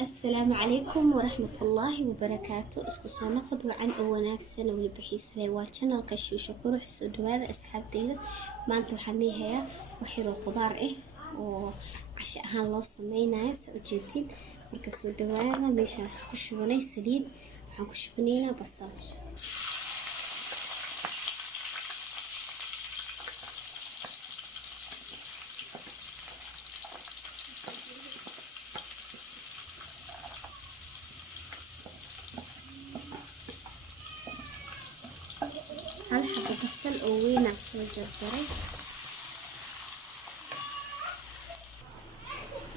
السلام عليكم ورحمة الله وبركاته. اسكو سو ناخذ وعن وناagsan wali bixisay waa channelka Shiisho Qurux soo dhawaada asxaabteyda. maanta waxaan leeyahay waxiro khudaar oo casho ahaan loo sameeynayo soo jeedin. marka soo dhawaada meesha ku shubanay saliid, waxaan ku shubanaynaa basal. hal xabo basal oo weyn aan soo jarjaray.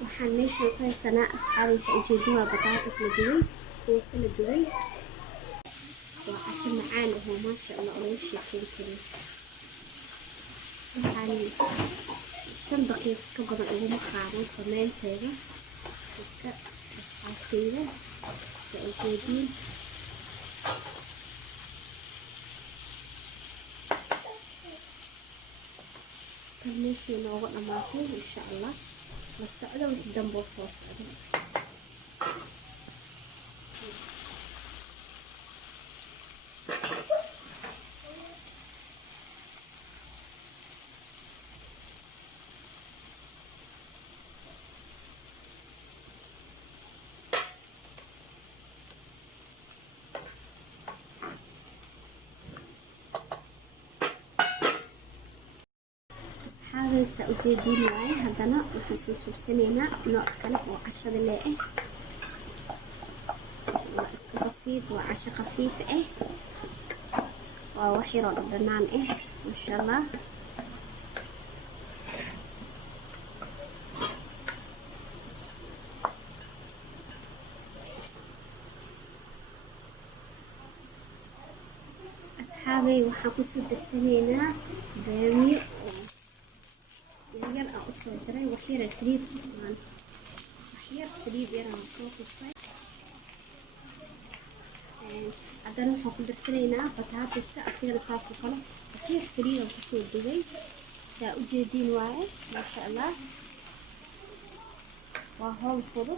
waxaan meesha ku haysanaa asxaabeysa ujeedin waa batatas la dubay, kuuso la dubay. waa casho macaan oo maasha Allah oo sheekeyn karo. waxaan 5 daqiiqo ka badan ugu qaadan sameynteeda. dadka asxaabteyda soo ujeedin ماشي نوع نماطي إن شاء الله. والسعودة وتدمبو صوص هذا ujeedin waay. hadana waxaan soo subsanaynaa nooc kale oo cashada leeyahay. waa iska basiid, waa casho khafiif waa wax yar oo dhanaan masha Allah. asxaabay waxaan ku soo darsanaynaa baamiye يلا أقصر جري وحيرة سليب كمان. وحيرة سليب يلا نصوص الصيد. عندنا نحط درسلينا بطاطس كأسير صاص وخلا. وحيرة سليب وكسور دبي. سأوجدين واعي ما شاء الله. وهو الفضل.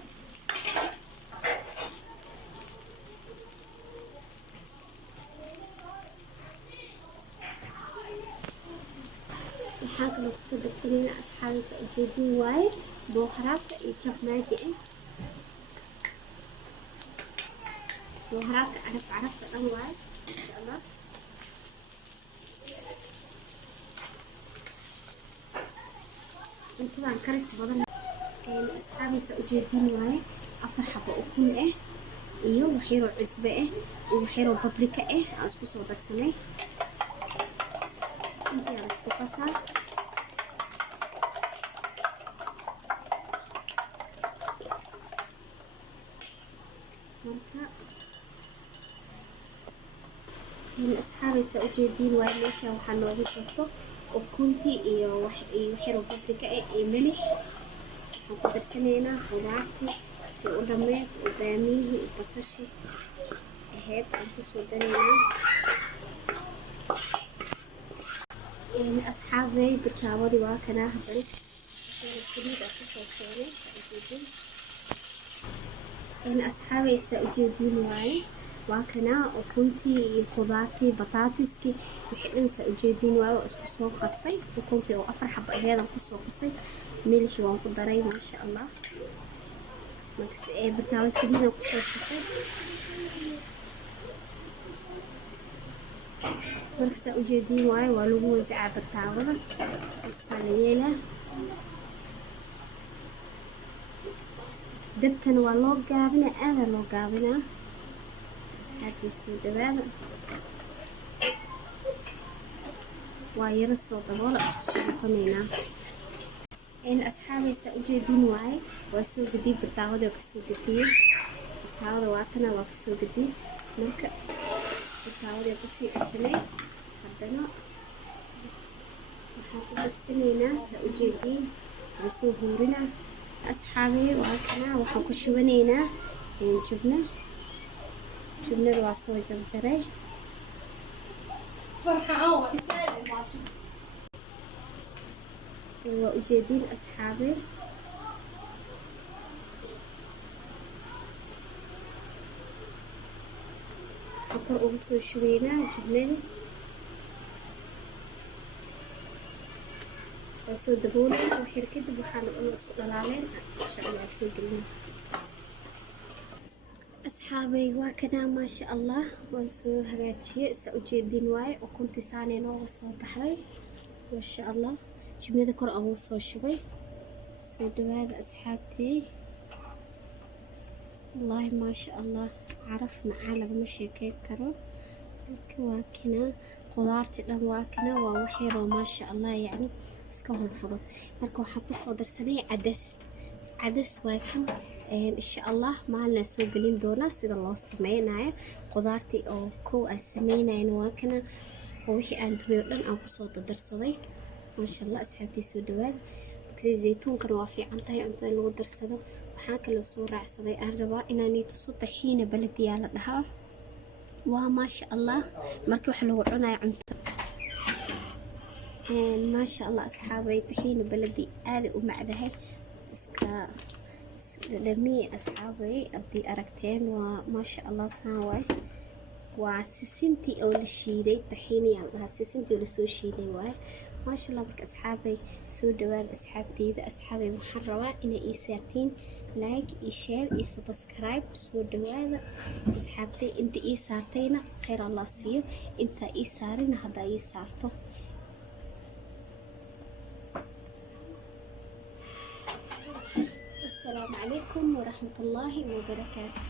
waxaan kala soo darsanayna asxaabta ujeedin waaye booqraadka iyo jab maaji booqraadka carabta dhan waaye insha Allah. intaan karis badan asxaabta ujeedin waaye 4 xabo ukun iyo waxyaro cusbe iyo waxyaro paprika aan isku soo darsanay. intaan isku qasaa marka asxaabeysa ujeedin waa meesha waxaa noogu jirto ukuntii iyo waxyaro paprika iyo milix. waxaan ku darsanaynaa khudaartii si u dhameed oo baamiyihii iyo basashii ahayd aan ku soo daraynaa. asxaabey birtaawadi waa kana hadana saliid aan ku soo shaqeynay ujeedin. asxaabeysa ujeedin waaye waa kana ukuntii iyo khudaartii batatiskii wixii dhan sa ujeedin waaye oo isku soo qasay. ukuntii oo 4 xabo aheedan ku soo qasay, milix waan ku daray ma sha Allah. marka birtaawa saliid ku soo shaqay. marka sa ujeedin waaye waa lagu wasacaa birtaawada si saliyeela. dabkana waa loo gaabinaa, aada loo gaabinaa. asxaabtii soo dhawaada waa yara soo daboola isku soo dhaqanaynaa. asxaabeysa ujeedin waaye waa soo gadiy birtaawada ka soo gadiyay. birtaawada waatana waa ka soo gadiyay. marka birtaawada ku sii cashanay. hadana waxaan ku darsanaynaa sa ujeedin waa soo huurinaa. asxaabey waa kana waxaan ku shubanaynaa jubnada waa soo jarjaray. waa ujeedin asxaabey kor ugu soo shubeynaa jubnada soo daboolaya waxyar kadib waxaan isku dhalaaleen insha Allah soo gelina asxaabay waa kana ma sha Allah waan soo hagaajiyay isa ujeedin waaye oo kunti saanay nooga soo baxday ma sha Allah jubnada kor aan soo shubay soo dhawaada asxaabtay والله ما شاء الله عرفنا على مشي كيف كرو كواكنا خضارتي دم واكنا ووحيرو ما شاء الله يعني اسكهم فضل مركو حكو صدر سنة عدس واكن ان شاء الله معنا سوق لين دونا سيدا الله سمينا خضارتي او كو اسمينا ان واكنا ووحي ان دويرن او كسو درسدي ما شاء الله اسحابتي سو دواد زي زيتون كان وافي عنتهي انتو لو درسدو waxaan kala soo raacsaday aan rabaa inaan tuso taxiina baladiya la dhahaa waa ma sha Allah markii wax lagu cunayo cunto ma sha Allah asxaabay taxiina baladi aad u macdahay iska dhami asxaabay adii aragteen waa ma sha Allah saaway waa sisintii oo la shiiday taxiina la sisintii la soo shiiday waay ما شاء الله بك أصحابي سو دواد أصحابتي إذا أصحابي محرمة إن إيسارتين لايك إيشير إيسبسكرايب سو دواد أصحابتي إنت إيسارتينا خير الله سير إنت إيسارين هذا إيسارته السلام عليكم ورحمة الله وبركاته.